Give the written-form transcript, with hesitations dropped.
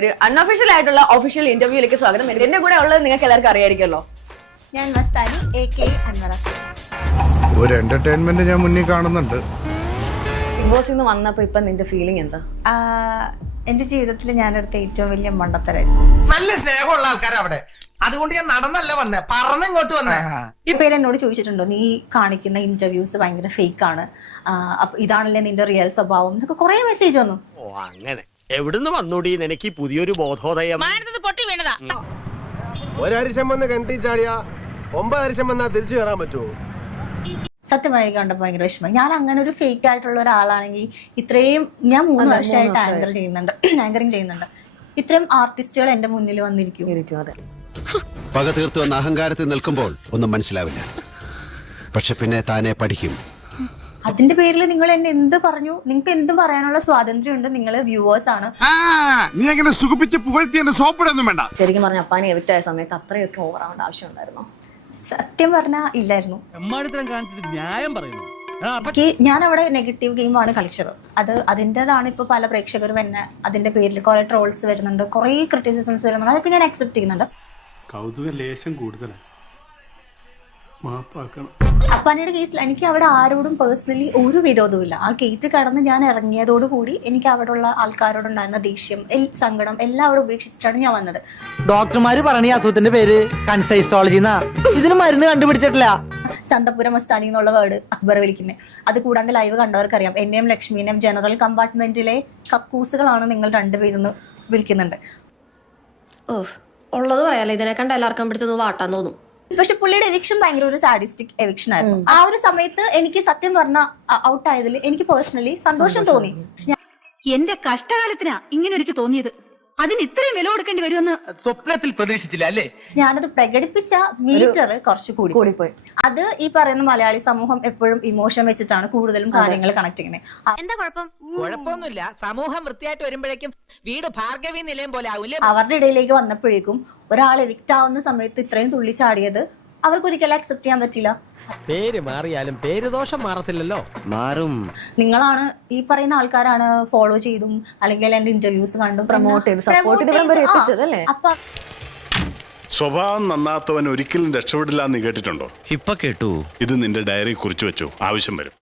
ഒരു അൺഒഫീഷ്യൽ ആയിട്ടുള്ള ഒഫീഷ്യൽ ഇന്റർവ്യൂയിലേക്ക് സ്വാഗതം. എന്റെ കൂടെ ഉള്ളത് നിങ്ങൾക്ക് എല്ലാവർക്കും അറിയായിരിക്കുമല്ലോ. ഞാൻ മസ്താനി AK അൻവറ. ഒരു എന്റർടൈൻമെന്റ് ഞാൻ മുന്നിൽ കാണുന്നുണ്ട്. ബിഗ് ബോസിൽ നിന്ന് വന്നപ്പോ ഇപ്പൊ നിന്റെ ഫീലിംഗ് എന്താ? എന്റെ ജീവിതത്തിൽ ഞാനെടുത്ത ഏറ്റവും വലിയ മണ്ടത്തരായിരുന്നു. നല്ല സ്നേഹമുള്ള ആൾക്കാരാ അവിടെ. അതുകൊണ്ട് ഞാൻ നടന്നല്ല വന്നേ, പറന്നിങ്ങോട്ട് വന്നേ. ഈ പേര് എന്നോട് ചോദിച്ചിട്ടുണ്ടോ, നീ കാണിക്കുന്ന ഇന്റർവ്യൂസ് ഭയങ്കര ഫേക്ക് ആണ്, അപ്പൊ ഇതാണല്ലേ നിന്റെ റിയൽ സ്വഭാവം എന്നൊക്കെ കുറെ മെസ്സേജ് വന്നു. ഓ അങ്ങനെ എവിടുന്ന് വന്നൂടി എനിക്ക് പുതിയൊരു ബോധോദയം. ഒരരിശം വന്ന് കിണറ്റി ചാടിയാ 9 അരിശം വന്നാ തിരിച്ചു കയറാൻ പറ്റുമോ? സത്യം പറയുക കണ്ടപ്പോ ഭയങ്കര വിഷമം. ഞാൻ അങ്ങനെ ഒരു ഫേക്ക് ആയിട്ടുള്ള ഒരാളാണെങ്കിൽ ഇത്രയും ഞാൻ 3 വർഷമായിട്ട് ആങ്കറിങ് ചെയ്യുന്നുണ്ട്. ഇത്രയും ആർട്ടിസ്റ്റുകൾ എന്റെ മുന്നിൽ വന്നിരിക്കും. അതെ, പക തീർത്തു വന്ന അഹങ്കാരത്തിൽ നിൽക്കുമ്പോൾ ഒന്നും മനസ്സിലാവില്ല, പക്ഷെ പിന്നെ താനെ പഠിക്കും. അതിന്റെ പേരിൽ നിങ്ങൾ എന്നെ എന്ത് പറഞ്ഞു, നിങ്ങൾക്ക് എന്തും പറയാനുള്ള സ്വാതന്ത്ര്യമുണ്ട്. നിങ്ങൾ വ്യൂവേഴ്സ് ആണ്. നീ അങ്ങനെ സുഖിപ്പിച്ച് പുകഴ്ത്തി എന്നെ സോപ്പിടൊന്നും വേണ്ട. ശരിക്കും പറഞ്ഞ അപ്പാനെ എവിക്റ്റ് ആയ സമയത്ത് അത്രയൊക്കെ ഓവർ ആവേണ്ട ആവശ്യം ഉണ്ടായിരുന്നോ? സത്യം പറഞ്ഞാ ഇല്ലായിരുന്നു. ഞാൻ അവിടെ നെഗറ്റീവ് ഗെയിമാണ് കളിച്ചത്. അതിൻ്റെതാണ് ഇപ്പൊ പല പ്രേക്ഷകരും എന്നെ അതിന്റെ പേരിൽ കുറെ ട്രോൾസ് വരുന്നുണ്ട്, കുറെ ക്രിറ്റിസിസംസ് വരുന്നുണ്ട്. അതൊക്കെ ഞാൻ അക്സെപ്റ്റ് ചെയ്യുന്നുണ്ട്. കൗതുക ലേശം കൂടുതലാണ്, മാപ്പാക്കണം. അപ്പാനയുടെ കേസിൽ എനിക്ക് അവിടെ ആരോടും പേഴ്സണലി ഒരു വിരോധവും ഇല്ല. ആ ഗേറ്റ് കടന്ന് ഞാൻ ഇറങ്ങിയതോടുകൂടി എനിക്ക് അവിടെ ഉള്ള ആൾക്കാരോടുണ്ടായിരുന്ന ദേഷ്യം, സങ്കടം എല്ലാം അവിടെ ഉപേക്ഷിച്ചിട്ടാണ് ഞാൻ വന്നത്. ഡോക്ടർമാര് പറഞ്ഞ അസുഖത്തിന്റെ പേര് കൺസൈസ്റ്റോളജി എന്നാ. ഇതിന് മരുന്ന് കണ്ടുപിടിച്ചിട്ടില്ല. ചന്തപുരം മസ്താനി എന്നുള്ള വേർഡ് അക്ബർ വിളിക്കുന്നത്. അത് കൂടാണ്ട് ലൈവ് കണ്ടവർക്കറിയാം, എന്നെയും ലക്ഷ്മിനെയും ജനറൽ കമ്പാർട്ട്മെന്റിലെ കക്കൂസുകളാണ് നിങ്ങൾ രണ്ടുപേരെന്ന് വിളിക്കുന്നുണ്ട്. ഉള്ളത് പറയാലോ, ഇതിനെ കണ്ട എല്ലാവർക്കും പിടിച്ചൊന്ന് വാട്ടാൻ തോന്നും. പക്ഷെ പുള്ളിയുടെ എവിക്ഷൻ ഭയങ്കര ഒരു സാഡിസ്റ്റിക് എവിക്ഷൻ ആയിരുന്നു. ആ ഒരു സമയത്ത് എനിക്ക് സത്യം പറഞ്ഞ ഔട്ട് ആയതിൽ എനിക്ക് പേഴ്സണലി സന്തോഷം തോന്നി. എന്റെ കഷ്ടകാലത്തിനാ ഇങ്ങനെ എനിക്ക് തോന്നിയത്. അതിന് ഇത്രയും വില കൊടുക്കേണ്ടി വരുമെന്ന് സ്വപ്നത്തിൽ പ്രതീക്ഷിച്ചില്ല അല്ലേ? ഞാനത് പ്രകടിപ്പിച്ച മീറ്റർ കുറച്ച് കൂടിപ്പോയി. അത് ഈ പറയുന്ന മലയാളി സമൂഹം എപ്പോഴും ഇമോഷൻ വെച്ചിട്ടാണ് കൂടുതലും കാര്യങ്ങൾ കണക്ട് ചെയ്യുന്നത്. എന്താ കുഴപ്പം? കുഴപ്പമൊന്നുമില്ല. സമൂഹം വൃത്തിയായിട്ട് വരുമ്പോഴേക്കും വീട് ഭാർഗവി നിലയം പോലെ ആവൂലേ? അവരുടെ ഇടയിലേക്ക് വന്നപ്പോഴേക്കും ഒരാൾ എവിക്റ്റ് ആവുന്ന സമയത്ത് ഇത്രയും തുള്ളി ചാടിയത് അവർക്ക് ഒരിക്കലും അക്സെപ്റ്റ് ചെയ്യാൻ പറ്റില്ല. പേര് മാറിയാലും പേര് ദോഷം മാറത്തില്ലല്ലോ. മാറും. നിങ്ങളാണ് ഈ പറയുന്ന ആൾക്കാരാണ് ഫോളോ ചെയ്തും അല്ലെങ്കിൽ എന്റെ ഇന്റർവ്യൂസ് കണ്ടും പ്രൊമോട്ട് ചെയ്ത് സപ്പോർട്ട് ചെയ്ത് ഇവിടം വരെ എത്തിച്ചതല്ലേ? അപ്പൊ സ്വഭാവം നന്നാത്തവൻ ഒരിക്കലും രക്ഷപ്പെടില്ല എന്ന് കേട്ടിട്ടുണ്ടോ? ഇപ്പൊ കേട്ടു. ഇത് നിന്റെ ഡയറി കുറിച്ച് വെച്ചു, ആവശ്യം വരും.